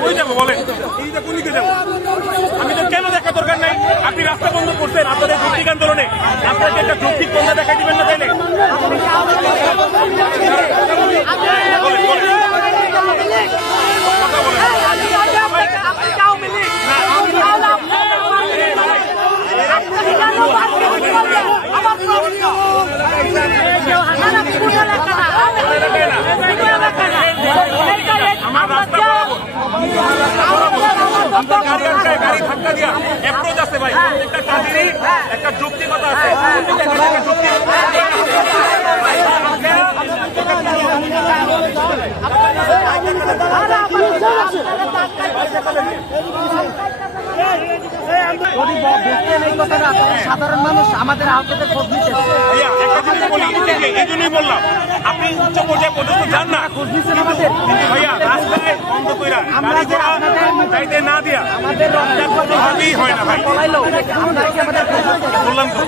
বলেন বলেন আমি তো কেন দেখা দরকার নাই আপনি রাস্তা বন্ধ করছেন আপনাদের যৌক্তিক আন্দোলনে আপনাকে একটা যৌক্তিক পন্থা দেখাই দিবেন না তাইলে গাড়ি ধাক্কা দিয়া অ্যাপ্রোচ আছে ভাই প্রত্যেকটা কাজেরই একটা যৌক্তিকতা আছে সাধারণ মানুষ আমাদের আহতদের খোঁজ নিচ্ছে এই জন্যই বললাম আপনি উচ্চ পর্যায়ে পর্যন্ত যান না খোঁজ নিচ্ছেন আমাদের ভাইয়া রাস্তায় বন্ধ কইরা আমরা যাইতে না দিয়া আমাদের কোনোভাবেই হয় না ভাই বললাম তো